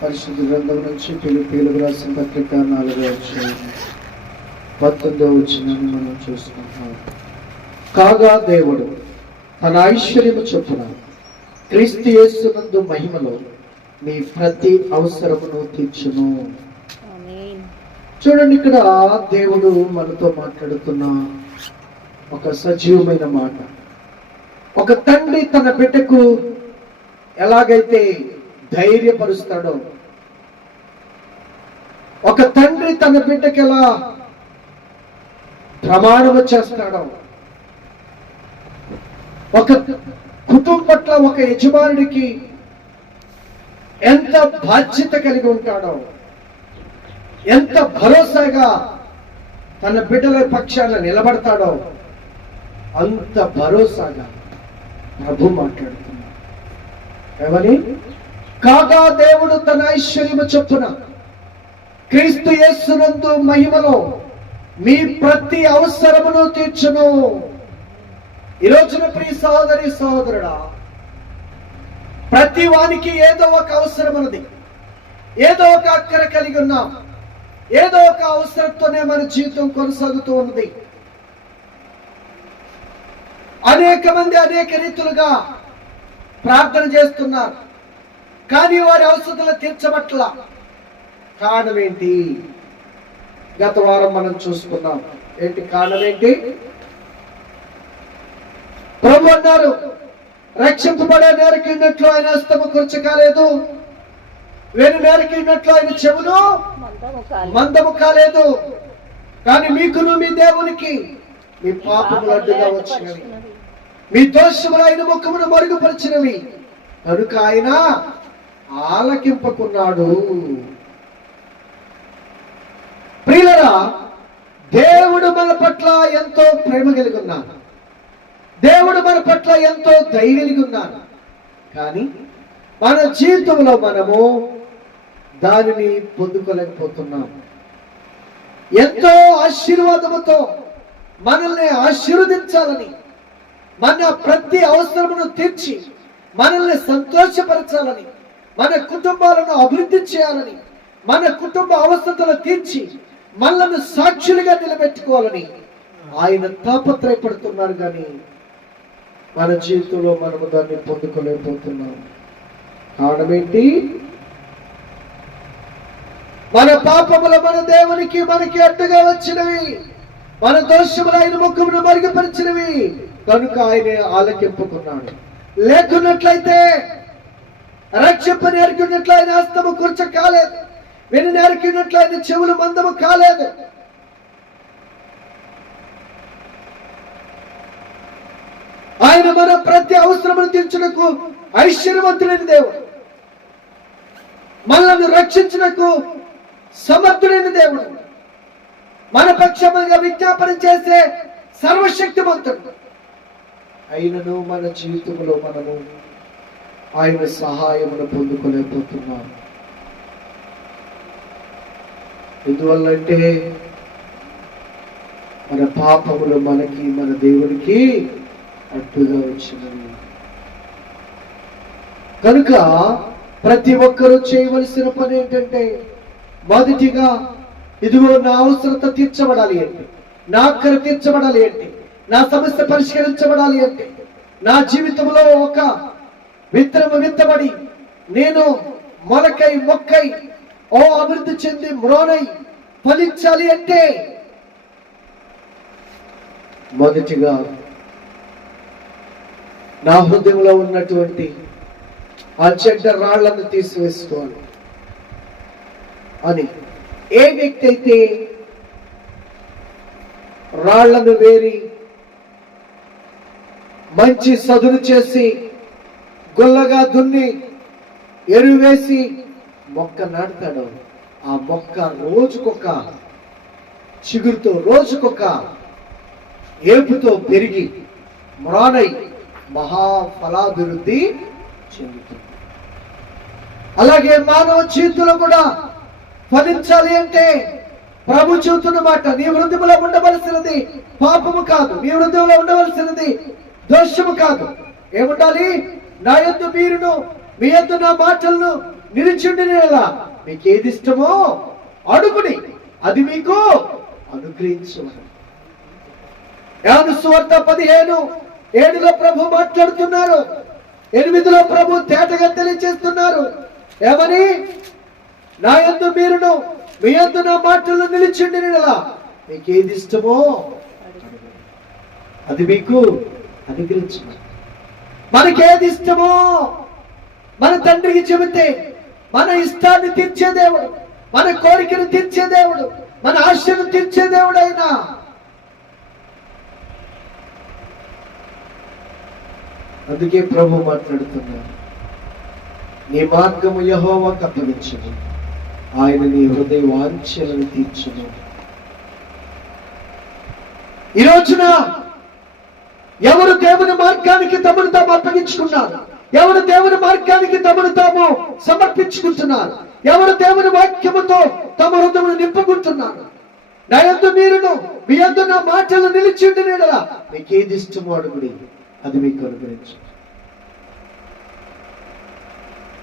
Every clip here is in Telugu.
పరిశుద్ధ గ్రంథం నుంచి ఫిలిప్పీయులకు రాసిన పత్రిక 4వ అధ్యాయం 19వ వచనాన్ని మనం చూస్తున్నాం. కాగా దేవుడు తన ఐశ్వర్యము చొప్పున క్రీస్తు యేసునందు మహిమలో మీ ప్రతి అవసరమును తీర్చును. చూడండి, ఇక్కడ దేవుడు మనతో మాట్లాడుతున్న ఒక సజీవమైన మాట. ఒక తండ్రి తన బిడ్డకు ఎలాగైతే ధైర్యపరుస్తాడో, ఒక తండ్రి తన బిడ్డకి ఎలా ప్రమాణము చేస్తాడో, ఒక కుటుంబం పట్ల ఒక యజమానుడికి ఎంత బాధ్యత కలిగి ఉంటాడో, ఎంత భరోసాగా తన బిడ్డల పక్షాన నిలబడతాడో, అంత భరోసాగా ప్రభు మాట్లాడుతున్నాడు. ఏమని? కాగా దేవుడు తన ఐశ్వర్యము చొప్పున క్రీస్తు యేసునందు మహిమలో మీ ప్రతి అవసరమును తీర్చును. ఈ రోజున ప్రియ సహోదరి సహోదరుడా, ప్రతి వానికి ఏదో ఒక అవసరం ఉన్నది, ఏదో ఒక అక్కర కలిగి ఉన్నాం, ఏదో ఒక అవసరంతోనే మన జీవితం కొనసాగుతూ ఉన్నది. అనేక మంది అనేక రీతులుగా ప్రార్థన చేస్తున్నారు, కానీ వారి అవసరాలు తీర్చబట్ల. కారణం ఏంటి? గత వారం మనం చూసుకున్నాం. ఏంటి కారణం? ఏంటి? ప్రభు అన్నారు, రక్షింపబడే నేరకు ఉన్నట్లు ఆయన హస్తము ఖర్చు కాలేదు, వేరు నేరకు ఉన్నట్లు ఆయన చెవులు మందము కాలేదు. కానీ మీకును మీ దేవునికి మీ పాపములు అడ్డుగా వచ్చినవి, మీ దోషములు ఆయన ముఖమును మరుగుపరిచినవి కనుక ఆయన ఆలకింపకున్నాడు. ప్రియులరా, దేవుడు మన పట్ల ఎంతో ప్రేమ కలిగి ఉన్నాడు, దేవుడు మన పట్ల ఎంతో దయ కలిగి ఉన్నాడు. కానీ మన జీవితంలో మనము దానిని పొందుకోలేకపోతున్నాం. ఎంతో ఆశీర్వాదముతో మనల్ని ఆశీర్వదించాలని, మన ప్రతి అవసరమును తీర్చి మనల్ని సంతోషపరచాలని, మన కుటుంబాలను అభివృద్ధి చేయాలని, మన కుటుంబ అవసరతలు తీర్చి మనల్ని సాక్షులుగా నిలబెట్టుకోవాలని ఆయన తాపత్రయపడుతున్నారు. కానీ మన జీవితంలో మనము దాన్ని పొందుకోలేకపోతున్నాం. కారణం ఏంటి? మన పాపములు మన దేవునికి మనకి అడ్డుగా వచ్చినవి, మన దోషములు ఆయన ముఖమును మరుగుపరిచినవి కనుక ఆయన ఆలకింపుకున్నాడు. లేకున్నట్లయితే రక్షింపని ఎరిగినట్లు ఆయన హస్తము కూర్చ కాలేదు, విని ఎరిగినట్లు ఆయన చెవులు మందము కాలేదు. ఆయన మన ప్రతి అవసరమును తీర్చుటకు ఐశ్వర్యవంతుడైన దేవుడు, మనల్ని రక్షించుటకు సమర్థుడైన దేవుడు, మన పక్షముగా విజ్ఞాపన చేసే సర్వశక్తిమంతుడు. అయినను మన జీవితంలో మనము ఆయన సహాయమును పొందుకోలేకపోతున్నాం. ఎందువల్లంటే మన పాపములు మనకి మన దేవుడికి అడ్డుగా వచ్చినవి. కనుక ప్రతి ఒక్కరూ చేయవలసిన పని ఏంటంటే, మొదటిగా ఇదిగో నా అవసరత తీర్చబడాలి అంటే, నా అక్కర తీర్చబడాలి అంటే, నా సమస్య పరిష్కరించబడాలి అంటే, నా జీవితంలో ఒక విత్తనము విత్తబడి నేను మొలకై మొక్కై అభివృద్ధి చెంది మ్రోనై ఫలించాలి అంటే మొదటిగా నా హృదయంలో ఉన్నటువంటి ఆ చెడ్డ రాళ్లను తీసివేసుకోవాలి అని. ఏ వ్యక్తి అయితే రాళ్లను వేరి మంచి సదును చేసి గుల్లగా దున్ని ఎరువు వేసి మొక్క నాటుతాడో, ఆ మొక్క రోజుకొక చిగురుతో రోజుకొక ఏపుతో పెరిగి మ్రానై మహాఫలాభివృద్ధి చెందుతుంది. అలాగే మానవ జీవితంలో కూడా ఫలించాలి అంటే ప్రభు చెబుతున్న మాట, నీ హృదయంలో ఉండవలసినది పాపము కాదు, నీ హృదయంలో ఉండవలసినది దోషము కాదు. ఏముండాలి? నా యొద్ద మీరును, మీ యొద్ద నా మాటలను నిలిచిండి మీకు ఏది ఇష్టమో అడుగుడి, అది మీకు అనుగ్రహించమని. యోహాను సువార్త 15:7 ప్రభు మాట్లాడుతున్నారు. 8 ప్రభు తేటగా తెలియజేస్తున్నారు. ఏమని? నా యందు మీరును మీ యందు నా మాటలు నిలిచిండి మీకు ఏది ఇష్టమో అది మీకు అనుగ్రహించమని. మనకేది ఇష్టమో మన తండ్రికి చెబితే మన ఇష్టాన్ని తీర్చే దేవుడు, మన కోరికను తీర్చే దేవుడు, మన ఆశను తీర్చే దేవుడు అయినా అందుకే ప్రభు మాట్లాడుతున్నారు, నీ మార్గము యెహోవాకు అప్పగించుము, ఆయన నీ హృదయ వాంఛలను తీర్చును. ఈ రోజున ఎవరు దేవుని మార్గానికి తమను తాము అప్పగించుకున్నారు, ఎవరు దేవుని మార్గానికి తమను తాము సమర్పించుకుంటున్నారు, ఎవరు దేవుని వాక్యముతో తమ హృదయమును నింపుకుంటున్నారు, నా యందు మీరును మీ యందు నా మాటలు నిలిచిండి మీకు ఏది ఇష్టమో అడుగుడి, అది మీకు అనుగ్రహించు.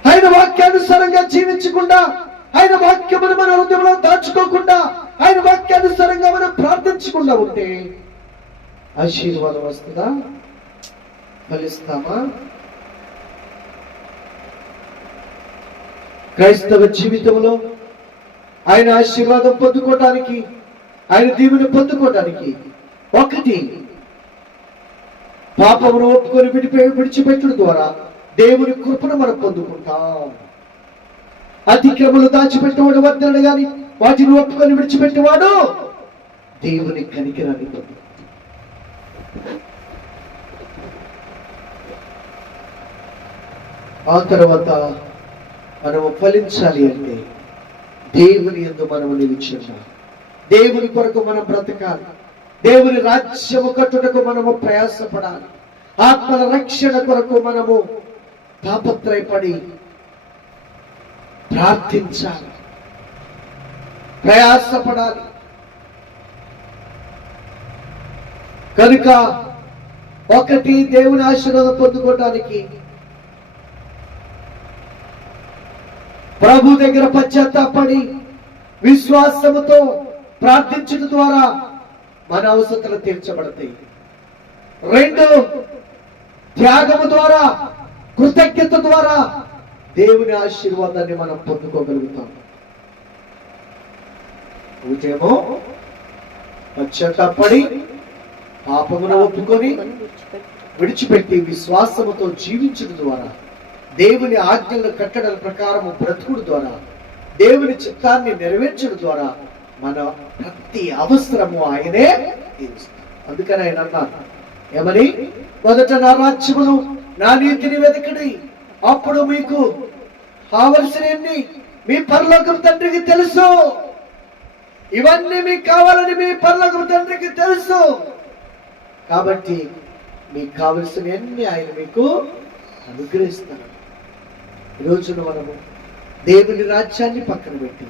ఆయన వాక్యానుసారంగా జీవించకుండా, ఆయన వాక్యమును మన హృదయంలో దాచుకోకుండా, ఆయన వాక్యానుసారంగా మనం ప్రార్థించకుండా ఉంటే ఆశీర్వాదం వస్తుందా? ఫలిస్తామా? క్రైస్తవ జీవితంలో ఆయన ఆశీర్వాదం పొందుకోవటానికి, ఆయన దీవెన పొందుకోవటానికి ఒకటి, పాపమును ఒప్పుకొని విడిచిపెట్టడం ద్వారా దేవుని కృపను మనం పొందుకుంటాం. అతిక్రమలు దాచిపెట్టేవాడు వద్దడు గాని వాటిని ఒప్పుకొని విడిచిపెట్టేవాడు దేవుని కనికరాన్ని పొందు. ఆ తర్వాత మనము ఫలించాలి అంటే దేవుని యందు మనము నిలిచుండాలి, దేవుని కొరకు మనం బ్రతకాలి, దేవుని రాజ్యము కట్టుటకు మనము ప్రయాసపడాలి, ఆత్మల రక్షణ కొరకు మనము తాపత్రయపడి ప్రార్థించాలి, ప్రయాసపడాలి. కనుక ఒకటి, దేవుని ఆశీర్వాదం పొందుకోవడానికి ప్రభు దగ్గర పశ్చాత్తాపడి విశ్వాసముతో ప్రార్థించడం ద్వారా మన అవసరతలు తీర్చబడతాయి. 2, త్యాగము ద్వారా, కృతజ్ఞత ద్వారా దేవుని ఆశీర్వాదాన్ని మనం పొందుకోగలుగుతాం. పూజేమో పశ్చాత్తాపడి పాపమును ఒప్పుకొని విడిచిపెట్టి విశ్వాసముతో జీవించడం ద్వారా, దేవుని ఆజ్ఞల కట్టడల ప్రకారము బ్రతుకుడు ద్వారా, దేవుని చిత్తాన్ని నెరవేర్చడం ద్వారా మన ప్రతి అవసరము ఆయనే తీరుస్తాడు. అందుకని ఆయన అన్నారు ఏమని? మొదట నా రాజ్యమును నా నీతిని వెతకడి, అప్పుడు మీకు కావలసినవన్నీ మీ పరలోకం తండ్రికి తెలుసు. ఇవన్నీ మీకు కావాలని మీ పరలోకం తండ్రికి తెలుసు. కాబట్టి మీకు కావలసినవన్నీ ఆయన మీకు అనుగ్రహిస్తాడు. ఈ రోజున మనము దేవుని రాజ్యాన్ని పక్కన పెట్టి,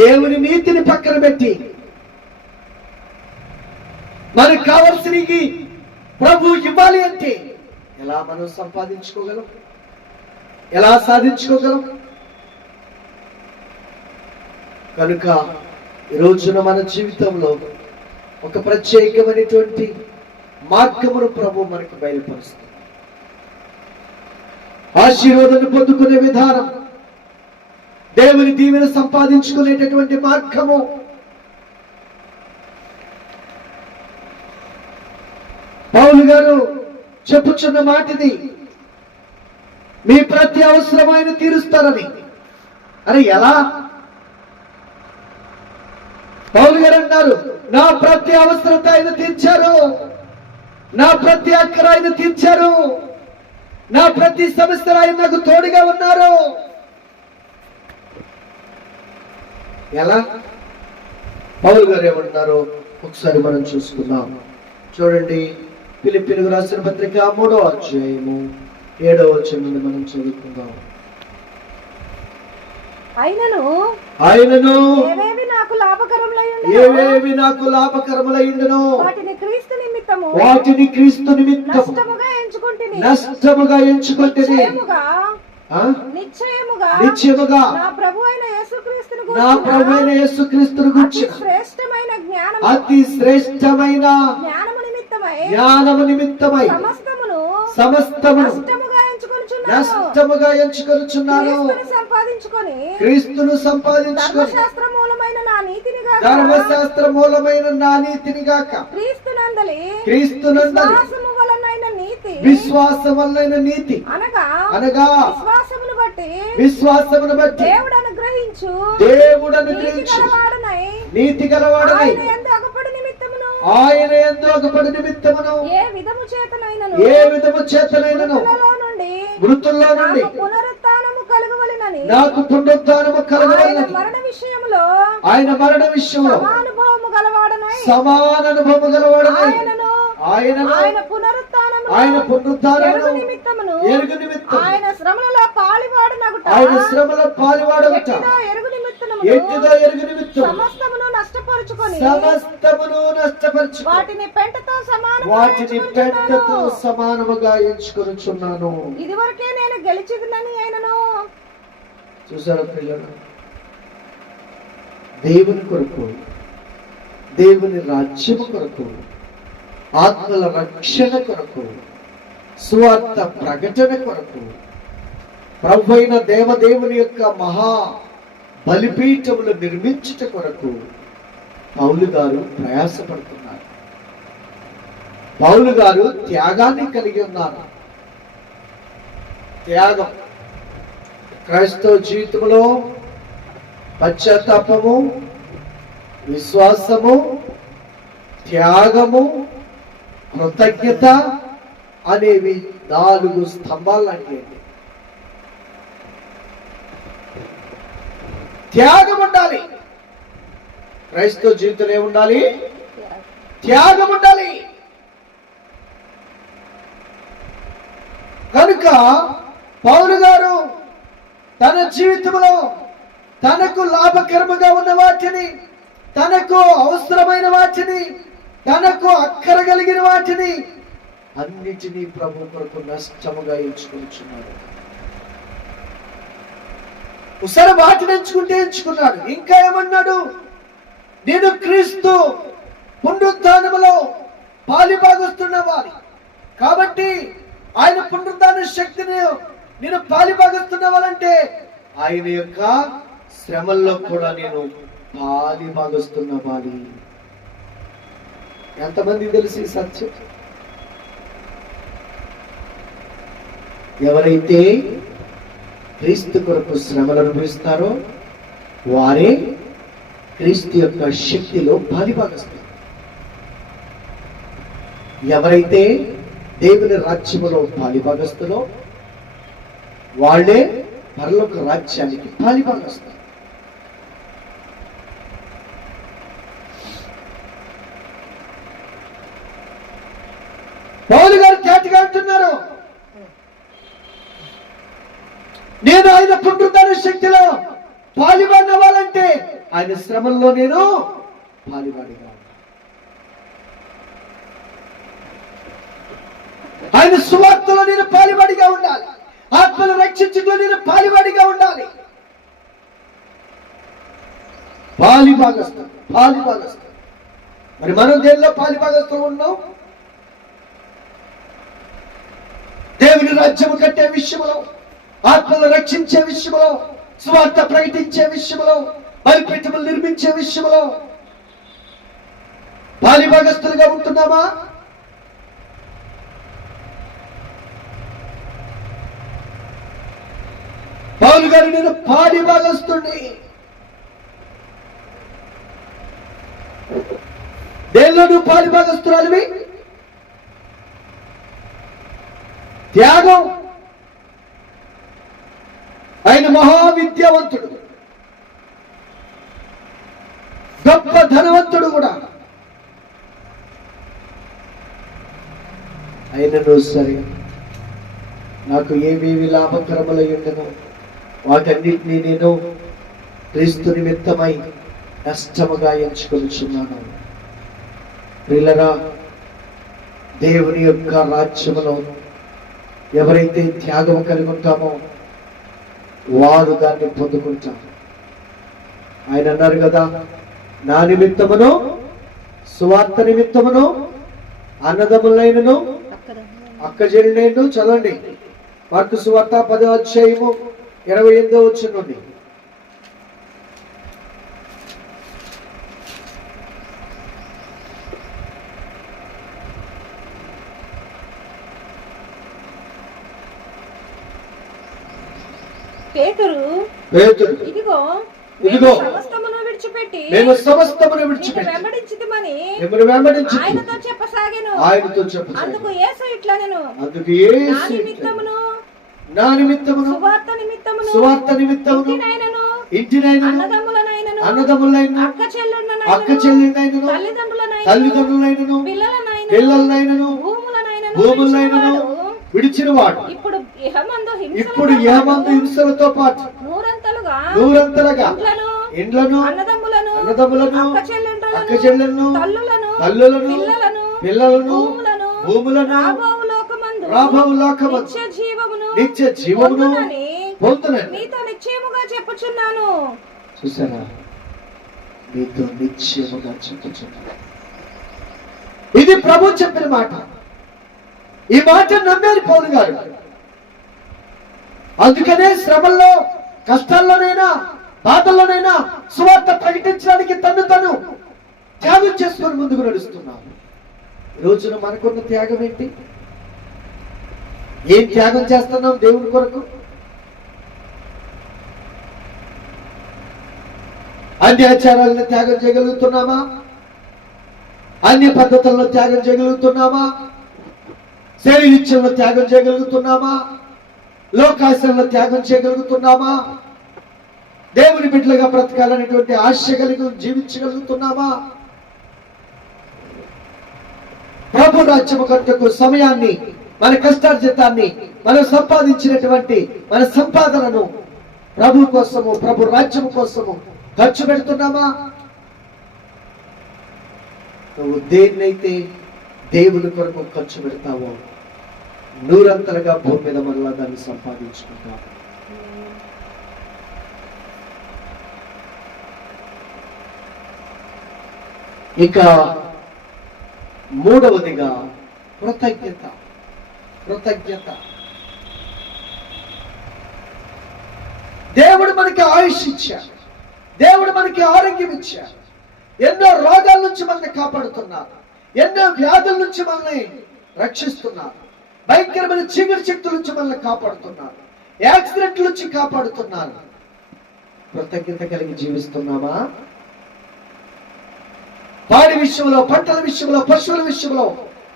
దేవుని నీతిని పక్కన పెట్టి, మనకు కావలసినవి ప్రభు ఇవ్వాలి అంటే ఎలా మనం సంపాదించుకోగలం? ఎలా సాధించుకోగలం? కనుక ఈ రోజున మన జీవితంలో ఒక ప్రత్యేకమైనటువంటి మార్గమును ప్రభు మనకు బయలుపరుస్తుంది. ఆశీర్వాదాన్ని పొందుకునే విధానం, దేవుని దీవెన సంపాదించుకునేటటువంటి మార్గము, పౌలు గారు చెప్పుచున్న మాటిది, మీ ప్రతి అవసరమైన తీరుస్తారని. అరే ఎలా? పౌలు గారు అంటారు, నా ప్రతి అవసరత ఆయన తీర్చారు, నా ప్రతి అక్కర ఆయన తీర్చారు, నా ప్రతి సమస్య ఆయన నాకు తోడుగా ఉన్నారు. ఎలా? పౌలు గారు ఏమంటున్నారో ఒకసారి మనం చూసుకుందాం. చూడండి, ఫిలిప్పీయులకు రాసిన పత్రిక 3వ అధ్యాయము 7వ వచనం మనం చదువుకుందాం. ఆయనను ఏవేవి నాకు లాభకరములైండునో వాటిని క్రీస్తు నిమిత్తము నష్టముగా ఎంచుకొంటిని. నిశ్చయముగా నా ప్రభువైన యేసుక్రీస్తును గూర్చిన అతి శ్రేష్టమైన జ్ఞానము నిమిత్తమై సమస్తమును నష్టముగా ఎంచుకొనుచున్నాను. క్రీస్తును సంపాదించుకొని ధర్మశాస్త్ర మూలమైన నా నీతిని గాక క్రీస్తునందలి విశ్వాసం వలన నీతి అనగా విశ్వాసమును బట్టి దేవుడు అనుగ్రహించు నీతి గలవాడనై ఆయన యందు అగపడు నిమిత్తమును ఏ విధము చేతనైనను మృతుల్లో నుండి నాకు పునరుత్థానము కలుగవలెనని ఆయన మరణ విషయంలో సమాన అనుభవము గలవాడనై ఆయన పునరుత్థానమును ఎరుగు నిమిత్తము ఆయన శ్రమలలో పాలివాడగుట ఎట్టిదో ఎరుగు నిమిత్తము సమస్తమును నష్టపరుచుకొని వాటిని పెంటతో సమానముగా ఎంచుకొనుచున్నాను. ఇదివరకే నేను గెలిచిదనని ఆయనను. చూసారా పిల్లలు, దేవుని కొరకు, దేవుని రాజ్యము కొరకు, ఆత్మల రక్షణ కొరకు, సువార్త ప్రకటన కొరకు, ప్రభువైన దేవదేవుని యొక్క మహా బలిపీఠములు నిర్మించుట కొరకు పౌలు గారు ప్రయాసపడుతున్నారు. పౌలు గారు త్యాగాన్ని కలిగి ఉన్నారు. త్యాగం క్రైస్తవ జీవితంలో పశ్చాత్తాపము, విశ్వాసము, త్యాగము, కృతజ్ఞత అనేవి 4 స్తంభాలు లాంటివి. త్యాగం ఉండాలి. క్రైస్తవ జీవితంలో ఏముండాలి? త్యాగం ఉండాలి. కనుక పౌలు గారు తన జీవితంలో తనకు లాభకరముగా ఉన్న వాటిని, తనకు అవసరమైన వాటిని, తనకు అక్కర కలిగిన వాటిని అన్నిటినీ ప్రభు కొరకు నష్టముగా ఎంచుకుంటున్నాడు. ఒకసారి వాటిని ఎంచుకున్నాడు. ఇంకా ఏమన్నాడు? నేను క్రీస్తు పునరుత్థానములో పాలిభాగస్తున్న వారి కాబట్టి ఆయన పునరుత్థాన శక్తిని నేను పాలిభాగస్తున్న వాళ్ళంటే ఆయన యొక్క శ్రమల్లో కూడా నేను పాలిభాగస్తున్న వారి. ఎంతమంది తెలిసి సత్యం? ఎవరైతే క్రీస్తు కొరకు శ్రమలు అనుభవిస్తారో వారే క్రీస్తు యొక్క శక్తిలో పాలిభాగస్తారు. ఎవరైతే దేవుని రాజ్యములో పాలిభాగస్తులో వాళ్ళే పరలోక రాజ్యానికి పాలిభాగస్తారు. పౌలు గారు తేటగా అంటున్నారు, నేను ఆయన పునరుత్థాన శక్తిలో పాలివాడిన వాళ్ళంటే ఆయన శ్రమల్లో నేను పాలివాడిగా, ఆయన సువార్తలో నేను పాలివాడిగా ఉండాలి, ఆత్మను రక్షించడంలో నేను పాలివాడిగా ఉండాలి. పాలిభాగస్థం. మరి మనం దేనిలో పాలిభాగస్థం ఉన్నాం? దేవుని రాజ్యము కట్టే విషయంలో, ఆత్మను రక్షించే విషయంలో, సువార్త ప్రకటించే విషయంలో, బలిపీఠములు నిర్మించే విషయంలో పాలిభాగస్తులుగా ఉంటున్నామా? పౌలు గారు నేను పాలిభాగస్తుని. దేనిలో నువ్వు పాలిభాగస్తురాలివి? త్యాగం. ఆయన మహావిద్యావంతుడు, గొప్ప ధనవంతుడు కూడా. అయినను సరే నాకు ఏమేమి లాభకరములై ఉండను వాటన్నిటినీ నేను క్రీస్తు నిమిత్తమై నష్టముగా ఎంచుకొనుచున్నాను. ప్రియులారా, దేవుని యొక్క రాజ్యములో ఎవరైతే త్యాగము కలిగి ఉంటామో వారు దాన్ని పొందుకుంటారు. ఆయన అన్నారు కదా, నా నిమిత్తమును సువార్త నిమిత్తమును అన్నదమ్ములైనను అక్కజెల్లెలను. చదవండి మార్కు సువార్త 10:28 పేతురు ఇదిగో ఇదిగో సమస్తమును విడిచిపెట్టి మేము సమస్తమును విడిచిపెట్టి వెంబడించితిమని ఆయనతో చెప్పసాగెను. అందుకు యేసు ఇట్లనెను, నా నిమిత్తమును సువార్త నిమిత్తమును ఇంటినైనను అన్నదమ్ములైనను అక్క చెల్లెళ్ళైనను తల్లిదండ్రులైనను పిల్లలనైనను భూములనైనను విడిచిన వాడు ఇప్పుడు యహమందు హింసలతో పాటు నూరంతలుగా ఇండ్లను అన్నదమ్ములను అక్క చెల్లెలను తల్లులను పిల్లలను భూములను రాబోవు లోకమందు నిత్య జీవమును పొందునని నీతో నిశ్చయముగా చెప్పుచున్నాను. చూసారా, నీతో నిశ్చయముగా చెప్పుచున్నాను. ఇది ప్రభు చెప్పిన మాట. ఈ మాట నమ్మారు పౌలు గారు. అందుకనే శ్రమల్లో కష్టాల్లోనైనా బాధల్లోనైనా సువార్త ప్రకటించడానికి తను త్యాగం చేసుకొని ముందుకు నడుస్తున్నాను. ఈ రోజున మనకున్న త్యాగం ఏంటి? ఏం త్యాగం చేస్తున్నాం దేవుని కొరకు? అన్ని ఆచారాలను త్యాగం చేయగలుగుతున్నామా? అన్ని పద్ధతులను త్యాగం చేయగలుగుతున్నామా? శరీరిచ్చలను త్యాగం చేయగలుగుతున్నామా? లోకాశలను త్యాగం చేయగలుగుతున్నామా? దేవుని బిడ్డలుగా బ్రతకాలనేటువంటి ఆశ కలిగి జీవించగలుగుతున్నామా? ప్రభు రాజ్యము కొరకు సమయాన్ని, మన కష్టార్జితాన్ని, మనం సంపాదించినటువంటి మన సంపాదనను ప్రభు కోసము, ప్రభు రాజ్యము కోసము ఖర్చు పెడుతున్నామా? నువ్వు దేన్నైతే దేవుని కొరకు ఖర్చు పెడతావో నూరంతలుగా భూమి మీద మరలా దాన్ని సంపాదించుకుంటావు. ఇక మూడవదిగా కృతజ్ఞత. దేవుడు మనకి ఆయుష్ ఇచ్చాడు, దేవుడు మనకి ఆరోగ్యం ఇచ్చాడు, ఎన్నో రోగాల నుంచి మనల్ని కాపాడుతున్నారు, ఎన్నో వ్యాధుల నుంచి మనల్ని రక్షిస్తున్నారు, భయంకరమైన చీకటి శక్తుల నుంచి మనల్ని కాపాడుతున్నారు, యాక్సిడెంట్ల నుంచి కాపాడుతున్నారు. కృతజ్ఞత కలిగి జీవిస్తున్నామా? పాడి విషయంలో, పంటల విషయంలో, పశువుల విషయంలో,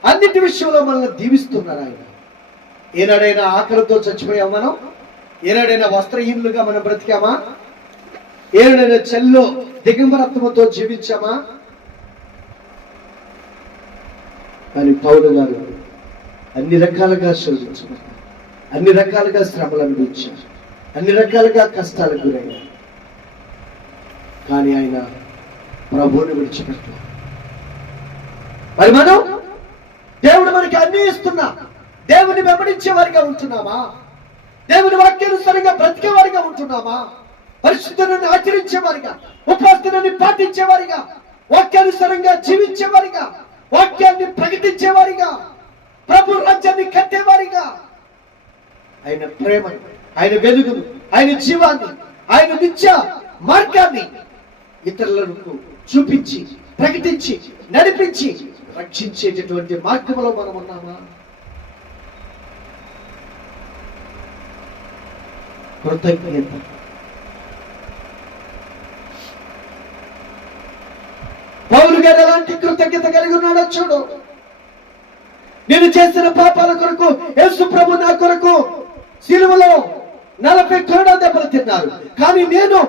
అన్నిటి విషయంలో మనల్ని దీవిస్తున్నారు ఆయన. ఏనాడైనా ఆకలితో చచ్చిపోయాం మనం? ఏనాడైనా వస్త్రహీనులుగా మనం బ్రతికామా? ఏనాడైనా చెల్లో దిగంబరత్వంతో జీవించామా? కానీ పౌలు గారు అన్ని రకాలుగా శోధించబడ్డారు, అన్ని రకాలుగా శ్రమలు అనుభవించారు, అన్ని రకాలుగా కష్టాలకు గురయ్యారు. కానీ ఆయన ప్రభువుని విడిచిపెట్టారు. మరి మనం దేవుడు మనకి అన్ని ఇస్తున్నా దేవుని వెంబడించే వారిగా ఉంటున్నామా? దేవుని వాక్యానుసారంగా బ్రతికే వారిగా ఉంటున్నామా? పరిశుద్ధులను ఆచరించే వారిగా, ఉపాసనని పాటించే వారిగా, వాక్యానుసారంగా జీవించే వారిగా, వాక్యాన్ని ప్రకటించే వారిగా, ప్రభు రాజ్యాన్ని కట్టేవారిగా, ఆయన ప్రేమను, ఆయన వెలుగును, ఆయన జీవాన్ని, ఆయన నిత్య మార్గాన్ని ఇతరులకు చూపించి, ప్రకటించి, నడిపించి రక్షించేటటువంటి మార్గంలో మనం ఉన్నామా? కృతజ్ఞత. పౌలు గారు ఎలాంటి కృతజ్ఞత కలిగి ఉన్నాడో చూడు. నేను చేసిన పాపాల కొరకు యేసు ప్రభు నా కొరకు సిలువలో 40 కొరడా దెబ్బలు తిన్నారు. కానీ నేను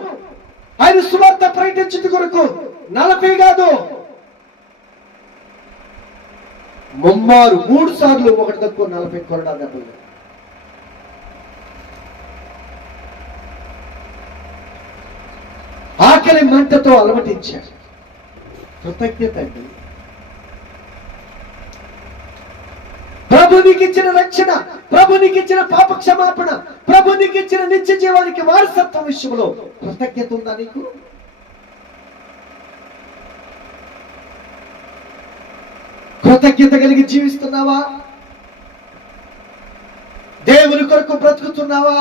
ఆయన సువార్త ప్రకటించిన కొరకు 40 కాదు, 3 సార్లు, ఒకటి తక్కువ 40 కొరడా దెబ్బలు. ఆకలి మంటతో అలమటించాడు. కృతజ్ఞత అండి. ప్రభు నీకు ఇచ్చిన రక్షణ, ప్రభు నీకు ఇచ్చిన పాప క్షమాపణ, ప్రభు నీకు ఇచ్చిన నిత్య జీవానికి వారసత్వం విషయంలో కృతజ్ఞత ఉందా నీకు? కృతజ్ఞత కలిగి జీవిస్తున్నావా? దేవుని కొరకు బ్రతుకుతున్నావా?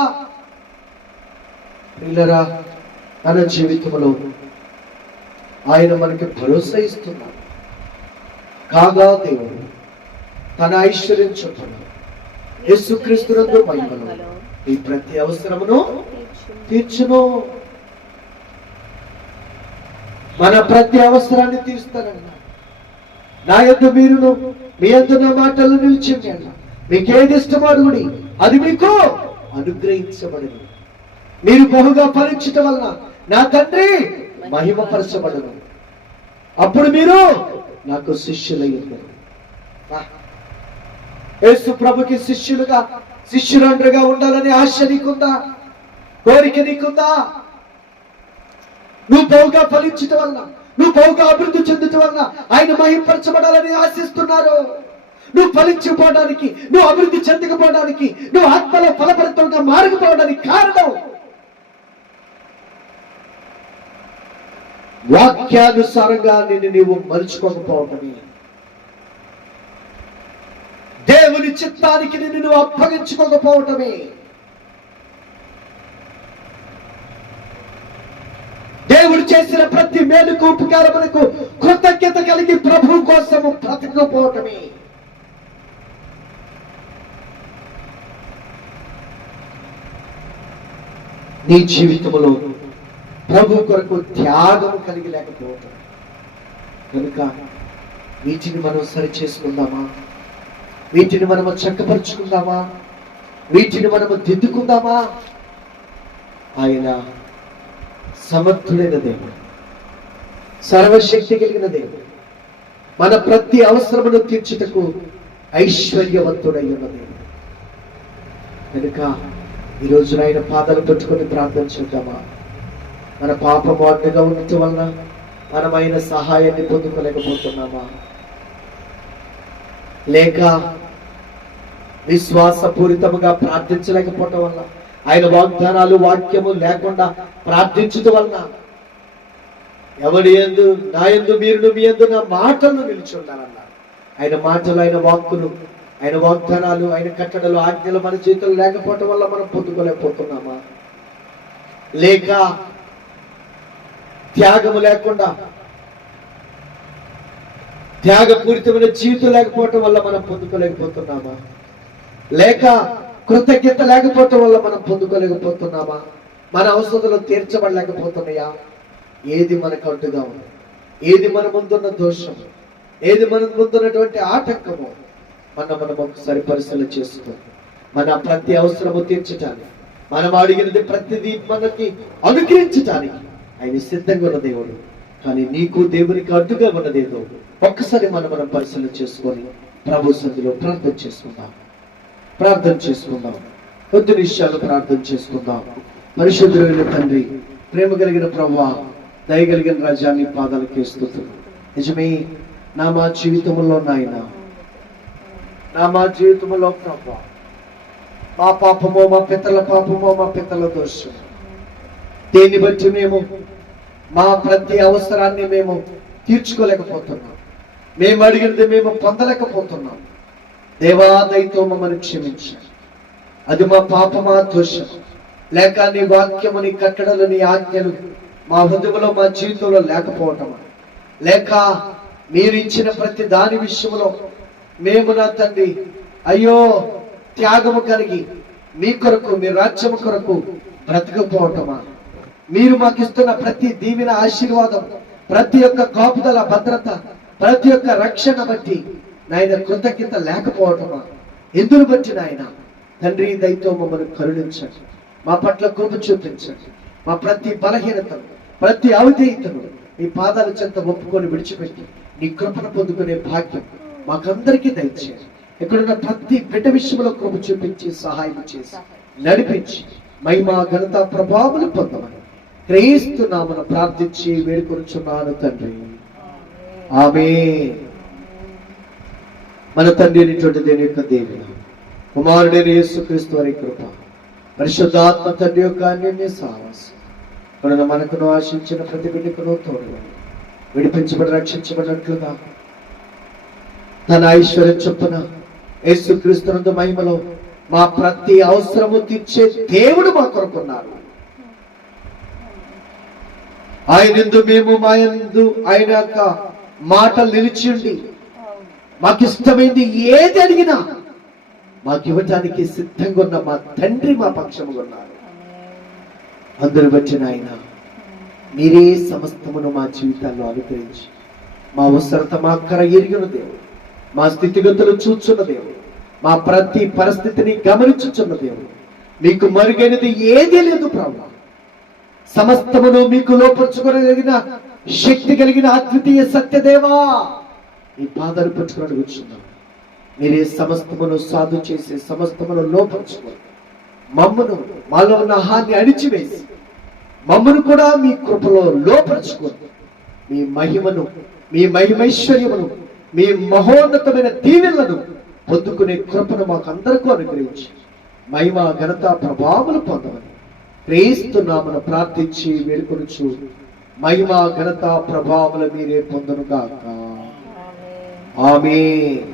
ప్రియులారా, మన జీవితంలో ఆయన మనకి భరోసా ఇస్తున్నాడు. కాగా దేవుడు తన ఐశ్వర్యం చొప్పున యేసుక్రీస్తునందు మహిమలో ఈ ప్రతి అవసరమును తీర్చును. మన ప్రతి అవసరాన్ని తీరుస్తానన్నా. నా యందు మీరును మీ యందు నా మాటలు నిలిచింది అన్న. మీకేది ఇష్టమో అడుగుడి, అది మీకు అనుగ్రహించబడను. మీరు బహుగా ఫలించటం వలన నా తండ్రి మహిమపరచబడను. అప్పుడు మీరు నాకు శిష్యులయ్యారు. యేసు ప్రభుకి శిష్యులండ్రుగా ఉండాలని ఆశ నీకుందా? కోరిక నీకుందా? నువ్వు బహుగా ఫలించటం వలన, నువ్వు బహుగా అభివృద్ధి చెందటం వలన ఆయన మహిమపరచబడాలని ఆశిస్తున్నారు. నువ్వు ఫలించిపోవడానికి, నువ్వు అభివృద్ధి చెందకపోవడానికి, నువ్వు ఆత్మలో ఫలభరితంగా మారకపోవడానికి కారణం వాక్యానుసారంగా నిన్ను నీవు మలుచుకోకపోవటమే. దేవుని చిత్తానికి నిన్ను నువ్వు అప్పగించుకోకపోవటమే. దేవుడు చేసిన ప్రతి మేలుకు ఉపకారములకు కృతజ్ఞత కలిగి ప్రభు కోసము బ్రతకపోవటమే. నీ జీవితంలో ప్రభు కొరకు త్యాగము కలిగి లేకపోవటం. కనుక వీటిని మనం సరి చేసుకుందామా? వీటిని మనము చక్కపరుచుకుందామా? వీటిని మనము దిద్దుకుందామా? ఆయన సమర్థుడైన దేవుడు, సర్వశక్తి కలిగిన దేవుడు, మన ప్రతి అవసరమును తీర్చుటకు ఐశ్వర్యవంతుడై ఉన్న దేవుడు. కనుక ఈరోజు ఆయన పాదాలు పట్టుకొని ప్రార్థన చేద్దామా? మన పాపము అడ్డుగా ఉండటం వలన మనమైన సహాయాన్ని పొందుకోలేకపోతున్నామా? లేక విశ్వాసపూరితముగా ప్రార్థించలేకపోవటం వల్ల, ఆయన వాగ్దానాలు వాక్యము లేకుండా ప్రార్థించటం వలన, ఎవడి యందు నా యందు మీరును మీ యందు నా మాటలను నిలిచి ఉండాలన్నారు. ఆయన మాటలు, ఆయన వాక్కులు, ఆయన వాగ్దానాలు, ఆయన కట్టడలు, ఆజ్ఞలు మన చేతులు లేకపోవటం వల్ల మనం పొందుకోలేకపోతున్నామా? లేక త్యాగము లేకుండా, త్యాగపూరితమైన జీవితం లేకపోవటం వల్ల మనం పొందుకోలేకపోతున్నామా? లేక కృతజ్ఞత లేకపోవటం వల్ల మనం పొందుకోలేకపోతున్నామా? మన అవసరాలు తీర్చబడలేకపోతున్నాయా? ఏది మనకు అడ్డుగా ఉంది? ఏది మన ముందున్న దోషం? ఏది మన ముందున్నటువంటి ఆటంకము? మనం ఒకసారి పరిశీలన చేసుకోవాలి. మన ప్రతి అవసరము తీర్చడానికి, మనం అడిగినది ప్రతిదీ మనకి అనుగ్రహించటానికి ఆయన సిద్ధంగా ఉన్న దేవుడు. కానీ నీకు దేవునికి అడ్డుగా ఉన్నదేదో ఒక్కసారి మనం పరిశీలన చేసుకొని ప్రభు సన్నిధిలో ప్రార్థన చేసుకుందాం. కొద్ది నిమిషాలు ప్రార్థన చేసుకుందాం. పరిశుద్ధుడైన తండ్రి, ప్రేమ కలిగిన ప్రభువా, దయగలిగిన రాజాన్ని పాదాలకి స్తుతులు. నిజమే, మా జీవితంలో నాయన, మా జీవితంలో ప్రభువా, మా పాపమో, మా పితల పాపమో, మా పితల దోషం, దేన్ని బట్టి మేము మా ప్రతి అవసరాన్ని మేము తీర్చుకోలేకపోతున్నాం. మేము అడిగినది మేము పొందలేకపోతున్నాం. దేవా, దయతో మమ్మల్ని క్షమించండి. అది మా పాపమా, దోషం, లేక నీ వాక్యము, నీ కట్టడలు, నీ ఆజ్ఞలు మా హృదయంలో, మా జీవితంలో లేకపోవటమా? లేక మీరు ఇచ్చిన ప్రతి దాని విషయంలో మేము నా తండ్రి అయ్యో త్యాగము కలిగి మీ కొరకు, మీ రాజ్యము కొరకు బ్రతకపోవటమా? మీరు మాకు ఇస్తున్న ప్రతి దీవెన, ఆశీర్వాదం, ప్రతి ఒక్క కాపుదల, భద్రత, ప్రతి ఒక్క రక్షణ బట్టి నాయన కృతజ్ఞత లేకపోవటమా? ఎందును బట్టి నాయన తండ్రి దయతో మమ్మల్ని కరుణించండి. మా పట్ల కృప చూపించండి. మా ప్రతి బలహీనతను, ప్రతి అవిధేయతను మీ పాదాల చెంత ఒప్పుకొని విడిచిపెట్టి నీ కృపను పొందుకునే భాగ్యం మాకందరికీ దయచేయండి. ఇక్కడున్న ప్రతి బిడ్డ విషయంలో కృప చూపించి సహాయం చేసి నడిపించి మహిమ, ఘనత, ప్రభావాలు పొందమని క్రీస్తు నామమున ప్రార్థించి వేడుకొనుచున్నాను తండ్రి. ఆమేన్. మన తండ్రి అయినటువంటి దేవుని యొక్క దీవెన, కుమారుడైన యేసుక్రీస్తు వారి కృప, పరిశుద్ధాత్మ తండ్రి యొక్క అన్యోన్య సహవాసం ఇప్పుడు మనకును ఆశించిన ప్రతి బిడ్డకును తోడుగా విడిపించబడి రక్షించబడినట్లుగా తన ఐశ్వర్యం చొప్పున యేసుక్రీస్తునందు మహిమలో మా ప్రతి అవసరము తీర్చే దేవుడు మా కొరకున్నారు. ఆయనందు మేము మాయందు ఆయన యొక్క మాటలు నిలిచి ఉండి మాకిష్టమైంది ఏది అడిగినా మాకు ఇవ్వటానికి సిద్ధంగా ఉన్న మా తండ్రి మా పక్షముగా ఉన్నారు. అందరు బట్టి ఆయన మీరే సమస్తమును మా జీవితాల్లో అనుగ్రహించి మా అవసరత మా అక్కర ఎరిగిన దేవుడు, మా స్థితిగతులు చూచున్న దేవుడు, మా ప్రతి పరిస్థితిని గమనించుచున్న దేవుడు, మీకు మరుగైనది ఏదీ లేదు ప్రభువా. సమస్తమును మీకు లోపరుచుకోగలిగిన శక్తి కలిగిన అద్వితీయ సత్యదేవా, ఈ పాదాలు పట్టుకుని కూర్చున్నాం. మీరే సమస్తమును సాధు చేసి సమస్తమును లోపరుచుకోండి. మమ్మను మాలో ఉన్న హాన్ని అణిచివేసి మమ్మను కూడా మీ కృపలో లోపరుచుకోండి. మీ మహిమను, మీ మహిమైశ్వర్యమును, మీ మహోన్నతమైన దీవెనలను పొందుకునే కృపను మాకు అందరికీ అనుగ్రహించి మహిమ ఘనత ప్రభావములు పొందమని క్రీస్తు నామమున ప్రార్థించి వేడుకొనుచు మహిమ ఘనత ప్రభావములు మీరే పొందును గాక. ఆమేన్.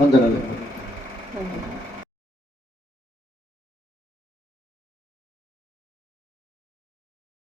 వందనాలు.